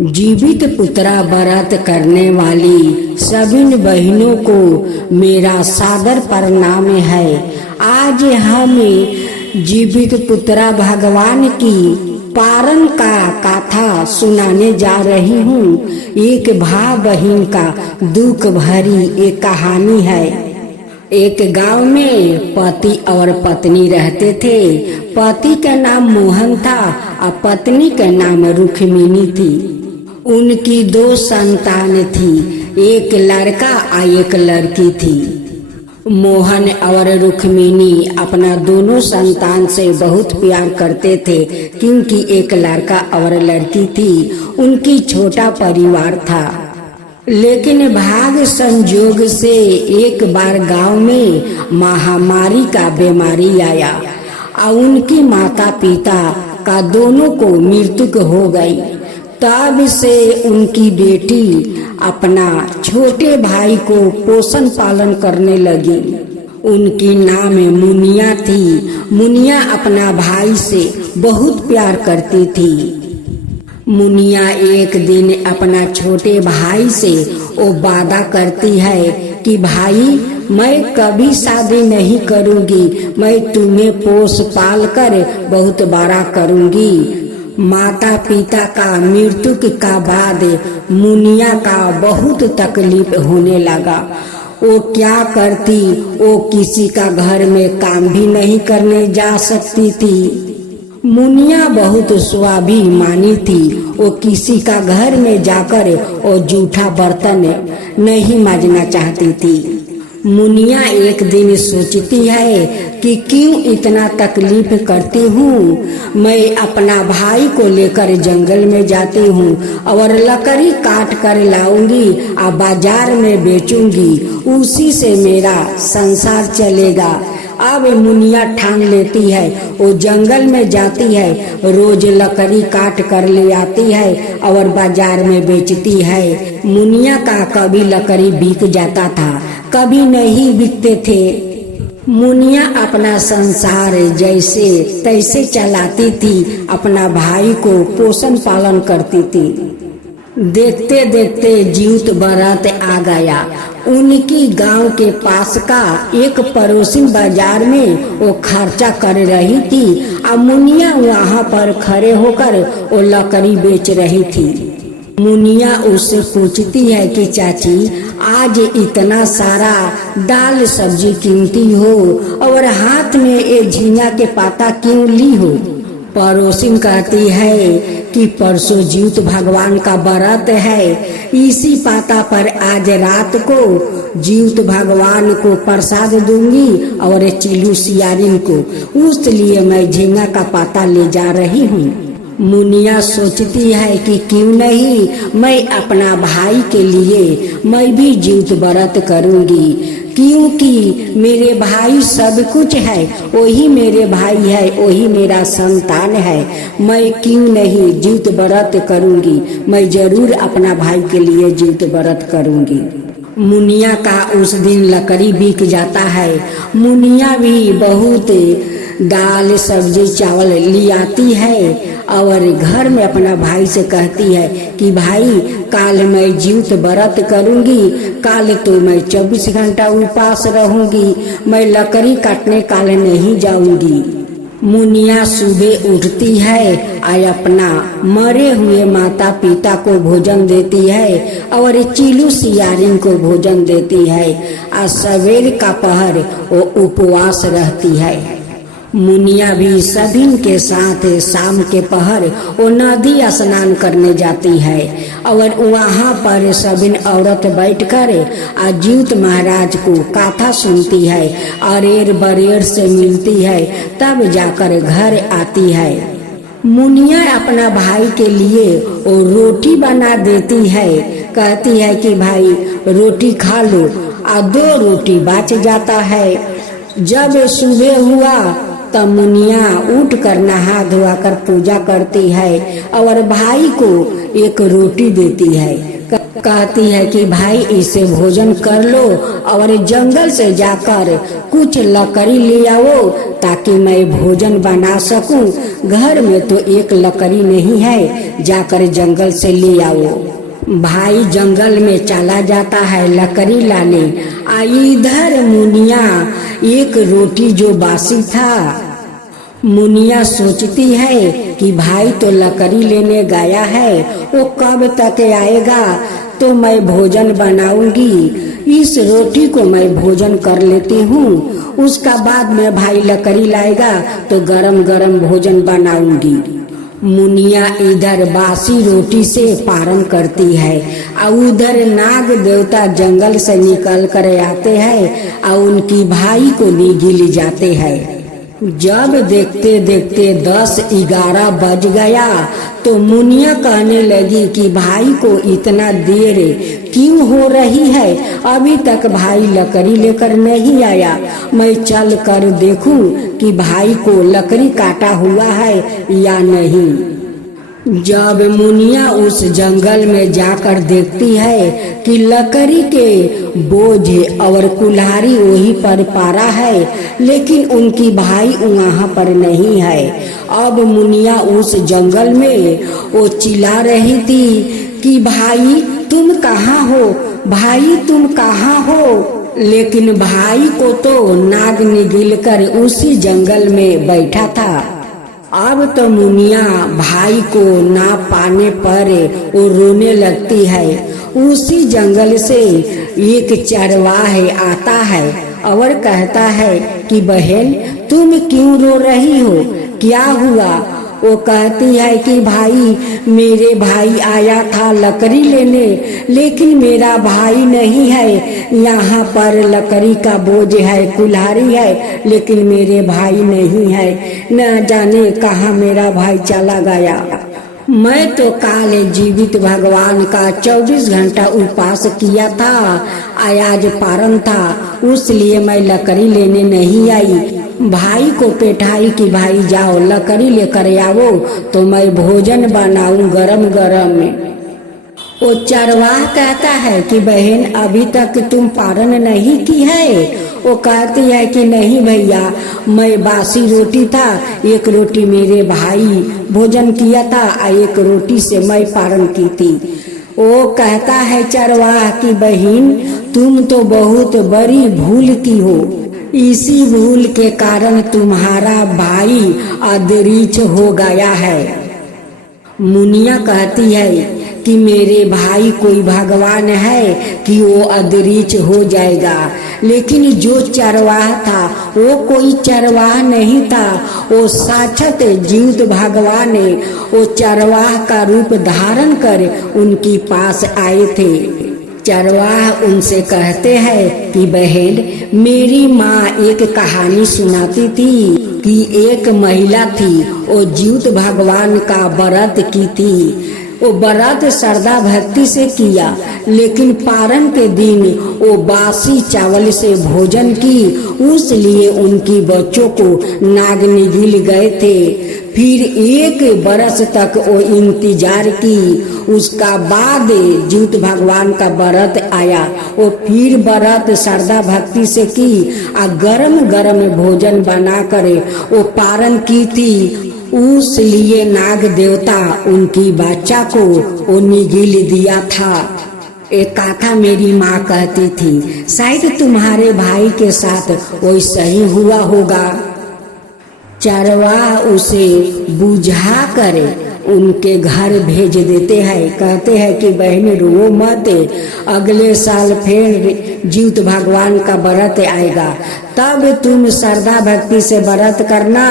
जीवित पुत्रा व्रत करने वाली सभी बहनों को मेरा सादर प्रणाम है। आज हम जीवित पुत्रा भगवान की पारण का कथा सुनाने जा रही हूँ। एक भाई बहन का दुख भरी एक कहानी है। एक गांव में पति और पत्नी रहते थे। पति का नाम मोहन था और पत्नी का नाम रुक्मिणी थी। उनकी 2 संतान थी, एक लड़का और एक लड़की थी। मोहन और रुक्मिणी अपना दोनों संतान से बहुत प्यार करते थे, क्योंकि एक लड़का और लड़की थी। उनकी छोटा परिवार था। लेकिन भाग्य संजोग से एक बार गांव में महामारी का बीमारी आया और उनकी माता पिता का दोनों को मृत्यु हो गई। तब से उनकी बेटी अपना छोटे भाई को पोषण पालन करने लगी। उनकी नाम मुनिया थी। मुनिया अपना भाई से बहुत प्यार करती थी। मुनिया एक दिन अपना छोटे भाई से वो वादा करती है कि भाई, मैं कभी शादी नहीं करूंगी, मैं तुम्हें पोस पाल कर बहुत बड़ा करूंगी। माता पिता का मृत्यु का बाद मुनिया का बहुत तकलीफ होने लगा। वो क्या करती, वो किसी का घर में काम भी नहीं करने जा सकती थी। मुनिया बहुत स्वाभिमानी थी। वो किसी का घर में जाकर वो जूठा बर्तन नहीं मांजना चाहती थी। मुनिया एक दिन सोचती है कि क्यों इतना तकलीफ करती हूँ। मैं अपना भाई को लेकर जंगल में जाती हूँ और लकड़ी काट कर लाऊंगी और बाजार में बेचूंगी, उसी से मेरा संसार चलेगा। अब मुनिया ठान लेती है, वो जंगल में जाती है, रोज लकड़ी काट कर ले आती है और बाजार में बेचती है। मुनिया का कभी लकड़ी बिक जाता था, कभी नहीं बिकते थे। मुनिया अपना संसार जैसे तैसे चलाती थी, अपना भाई को पोषण पालन करती थी। देखते देखते जीवित व्रत आ गया। उनकी गांव के पास का एक पड़ोसी बाजार में वो खर्चा कर रही थी और मुनिया वहां पर खड़े होकर वो लकड़ी बेच रही थी। मुनिया उससे पूछती है कि चाची, आज इतना सारा दाल सब्जी कीमती हो और हाथ में ये झींगा के पाता क्यों ली हो? पड़ोसिन कहती है कि परसों जीवित भगवान का व्रत है, इसी पाता पर आज रात को जीवित भगवान को प्रसाद दूंगी और चिल्लू सियारिन को, उसलिए मैं झींगा का पाता ले जा रही हूँ। मुनिया सोचती है कि क्यों नहीं, मैं अपना भाई के लिए मैं भी जीवित व्रत करूंगी, क्योंकि मेरे भाई सब कुछ है, वही मेरे भाई है, वही मेरा संतान है। मैं क्यों नहीं जीवित व्रत करूंगी, मैं जरूर अपना भाई के लिए जीवित व्रत करूंगी। मुनिया का उस दिन लकड़ी बिक जाता है। मुनिया भी बहुत दाल सब्जी चावल ले आती है और घर में अपना भाई से कहती है कि भाई, काल मैं जीवित व्रत करूंगी, काल तो मैं 24 घंटा उपास रहूंगी, मैं लकड़ी काटने काल नहीं जाऊंगी। मुनिया सुबह उठती है और अपना मरे हुए माता पिता को भोजन देती है और चिल्लू सियारिन को भोजन देती है और सवेर का पहर वो उपवास रहती है। मुनिया भी सभी के साथ शाम के पहर वो नदी स्नान करने जाती है और वहाँ पर सभी औरत बैठकर जीवित महाराज को कथा सुनती है, अरेर बरेर से मिलती है, तब जाकर घर आती है। मुनिया अपना भाई के लिए वो रोटी बना देती है, कहती है कि भाई रोटी खा लो, और 2 रोटी बच जाता है। जब सुबह हुआ तब मुनिया उठ कर नहा धोआ कर पूजा करती है और भाई को एक रोटी देती है। कहती है कि भाई इसे भोजन कर लो और जंगल से जाकर कुछ लकड़ी ले आओ ताकि मैं भोजन बना सकूं। घर में तो एक लकड़ी नहीं है, जाकर जंगल से ले आओ। भाई जंगल में चला जाता है लकड़ी लाने। इधर मुनिया एक रोटी जो बासी था, मुनिया सोचती है कि भाई तो लकड़ी लेने गया है, वो कब तक आएगा, तो मैं भोजन बनाऊंगी। इस रोटी को मैं भोजन कर लेती हूँ, उसका बाद में भाई लकड़ी लाएगा तो गरम गरम भोजन बनाऊंगी। मुनिया इधर बासी रोटी से पारण करती है और उधर नाग देवता जंगल से निकल कर आते हैं और उनकी भाई को निगल जाते हैं। जब देखते देखते 10-11 बज गया तो मुनिया कहने लगी कि भाई को इतना देर क्यों हो रही है, अभी तक भाई लकड़ी लेकर नहीं आया। मैं चल कर देखूं कि भाई को लकड़ी काटा हुआ है या नहीं। जब मुनिया उस जंगल में जाकर देखती है कि लकड़ी के बोझ और कुल्हाड़ी वहीं पर पारा है, लेकिन उनकी भाई वहाँ पर नहीं है। अब मुनिया उस जंगल में वो चिल्ला रही थी कि भाई तुम कहाँ हो, भाई तुम कहाँ हो, लेकिन भाई को तो नाग निगल कर उसी जंगल में बैठा था। अब तो मुनिया भाई को ना पाने पर वो रोने लगती है। उसी जंगल से एक चरवाहे आता है और कहता है कि बहन तुम क्यों रो रही हो, क्या हुआ। वो कहती है कि भाई मेरे भाई आया था लकड़ी लेने, लेकिन मेरा भाई नहीं है, यहाँ पर लकड़ी का बोझ है, कुल्हाड़ी है, लेकिन मेरे भाई नहीं है, न जाने कहाँ मेरा भाई चला गया। मैं तो काल जीवित भगवान का 24 घंटा उपवास किया था, आज पारण था, उसलिए मैं लकड़ी लेने नहीं आई। भाई को पेठाई कि भाई जाओ लकड़ी लेकर आओ तो मैं भोजन बनाऊं गरम गरम। वो चरवाह कहता है कि बहन अभी तक तुम पारण नहीं की है। वो कहती है कि नहीं भैया, मैं बासी रोटी था, एक रोटी मेरे भाई भोजन किया था और एक रोटी से मैं पारण की थी। वो कहता है चरवाह कि बहन तुम तो बहुत बड़ी भूल की हो, इसी भूल के कारण तुम्हारा भाई अदृश्य हो गया है। मुनिया कहती है कि मेरे भाई कोई भगवान है कि वो अदृश्य हो जाएगा, लेकिन जो चरवाह था वो कोई चरवाह नहीं था, वो साक्षात जीवित भगवान वो चरवाह का रूप धारण कर उनके पास आए थे। चरवाह उनसे कहते हैं कि बहन मेरी माँ एक कहानी सुनाती थी कि एक महिला थी, वो जीवित भगवान का व्रत की थी। वो व्रत श्रद्धा भक्ति से किया, लेकिन पारण के दिन वो बासी चावल से भोजन की, उसलिए उनकी बच्चों को नाग निगल गए थे। फिर 1 बरस तक वो इंतजार की, उसका बाद जीवित भगवान का व्रत आया। वो फिर व्रत श्रद्धा भक्ति से की और गरम गरम भोजन बना करे वो पारण की थी, उसलिए नाग देवता उनकी बच्चा को वो निगल दिया था। एक कथा मेरी माँ कहती थी, शायद तुम्हारे भाई के साथ वैसा ही हुआ होगा। चरवाह उसे बुझा कर उनके घर भेज देते हैं, कहते हैं कि बहन रो मत, अगले साल फिर जीवित भगवान का व्रत आएगा, तब तुम श्रद्धा भक्ति से व्रत करना,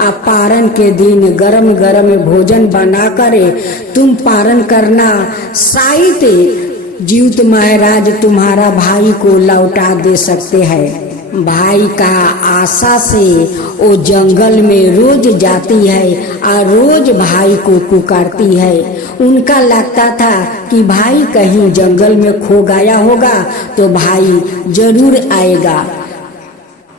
आप पारण के दिन गरम गरम भोजन बना करे तुम पारण करना, शायद जीवित महाराज तुम्हारा भाई को लौटा दे सकते हैं। भाई का आशा से वो जंगल में रोज जाती है और रोज भाई को पुकारती है। उनका लगता था कि भाई कहीं जंगल में खो गया होगा तो भाई जरूर आएगा।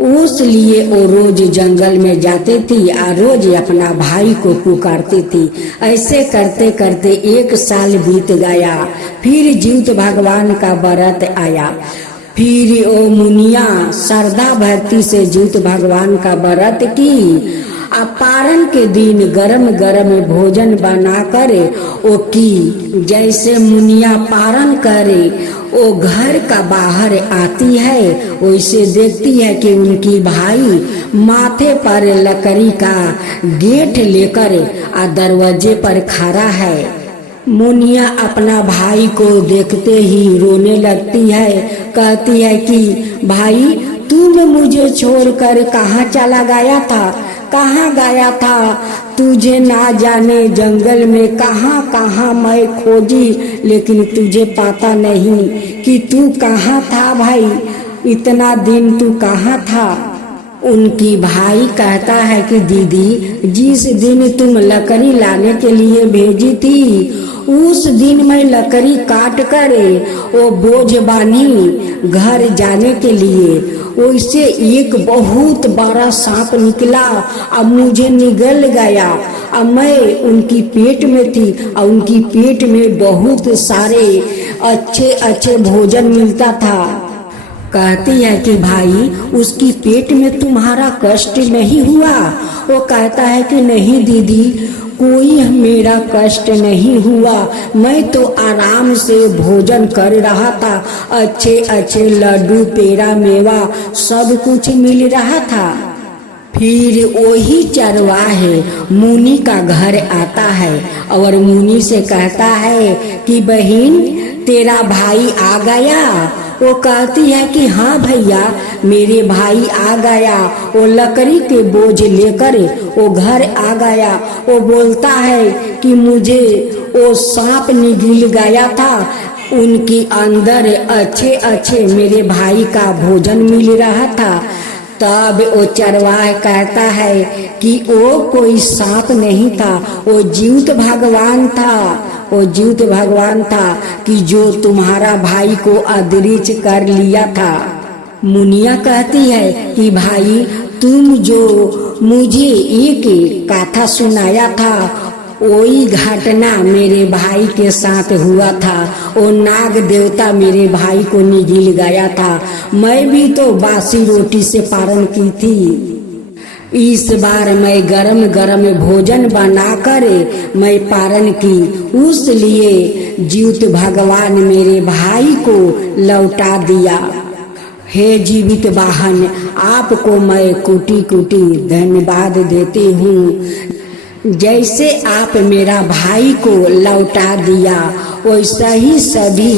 उस लिए वो रोज जंगल में जाती थी और रोज अपना भाई को पुकारती थी। ऐसे करते करते 1 साल बीत गया। फिर जीवित भगवान का व्रत आया। फिर वो मुनिया श्रद्धा भक्ति से जीवित भगवान का व्रत की। पारण के दिन गरम गरम भोजन बना करे वो की। जैसे मुनिया पारण करे वो घर का बाहर आती है, वैसे देखती है कि उनकी भाई माथे पर लकड़ी का गेट लेकर दरवाजे पर खड़ा है। मुनिया अपना भाई को देखते ही रोने लगती है। कहती है कि भाई तुम मुझे छोड़कर कहाँ चला गया था, कहाँ गया था? तुझे ना जाने जंगल में कहाँ कहाँ मैं खोजी, लेकिन तुझे पता नहीं कि तू कहाँ था भाई। इतना दिन तू कहाँ था? उनकी भाई कहता है कि दीदी जिस दिन तुम लकड़ी लाने के लिए भेजी थी उस दिन मैं लकड़ी काट कर वो बोझ बांधी घर जाने के लिए। वैसे एक बहुत बड़ा सांप निकला और मुझे निगल गया। अब मैं उनकी पेट में थी और उनकी पेट में बहुत सारे अच्छे अच्छे भोजन मिलता था। कहती है कि भाई उसकी पेट में तुम्हारा कष्ट नहीं हुआ? वो कहता है कि नहीं दीदी कोई मेरा कष्ट नहीं हुआ, मैं तो आराम से भोजन कर रहा था। अच्छे अच्छे लड्डू पेड़ा मेवा सब कुछ मिल रहा था। फिर वही चरवाहे मुनि का घर आता है और मुनि से कहता है कि बहन तेरा भाई आ गया? वो कहती है कि हाँ भैया मेरे भाई आ गया। वो लकड़ी के बोझ लेकर वो घर आ गया। वो बोलता है कि मुझे वो सांप निगल गया था, उनके अंदर अच्छे अच्छे मेरे भाई का भोजन मिल रहा था। तब वो चरवाहा कहता है कि वो कोई सांप नहीं था, वो जीवित भगवान था। वो जीवित भगवान था कि जो तुम्हारा भाई को अदृश्य कर लिया था। मुनिया कहती है कि भाई तुम जो मुझे एक कथा सुनाया था वही घटना मेरे भाई के साथ हुआ था। वो नाग देवता मेरे भाई को निगल गया था। मैं भी तो बासी रोटी से पारण की थी। इस बार मैं गरम गरम भोजन बनाकर मैं पारण की, उस लिए जीवित भगवान मेरे भाई को लौटा दिया। हे जीवित वाहन आपको मैं कोटि कोटि धन्यवाद देती हूँ। जैसे आप मेरा भाई को लौटा दिया वैसा ही सभी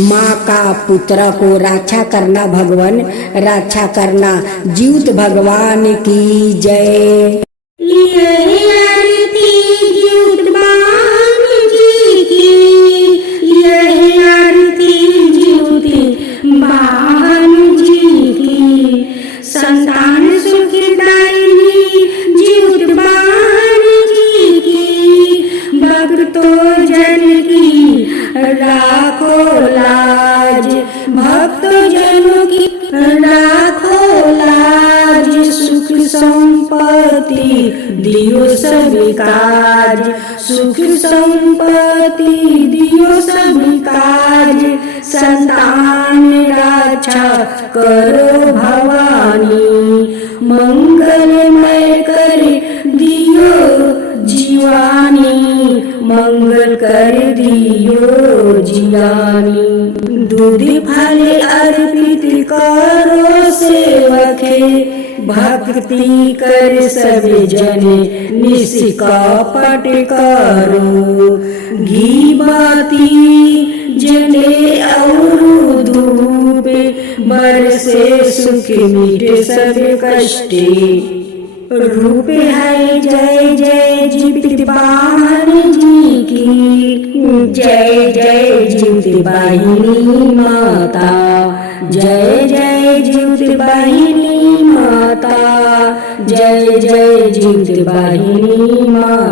माँ का पुत्र को रक्षा करना, भगवान रक्षा करना। जीवित भगवान की जय। संतान सुखदायिनी जीवित बान जी की, भक्तों जन की राखो लाज, भक्तों जनों की राखो लाज। सुख संपत्ति दियो सभी काज, सुख संपत्ति दियो सभी काज। संतान रक्षा करो भवानी, मंगलमय कर दियो जीवानी, मंगल कर दियो जीवानी। दूध फल अर्पित करो सेवके, भक्ति कर सब जन निष्कपट करो। घी बाती जले और धूप, बरसे सुख मिटे सब कष्टे। रूप है जय जय जीवित वाहन जी की, जय जय जीवित वाहिनी माता, जय जय जीवित वाहिनी माता, जय जय जीवित वाहिनी माता।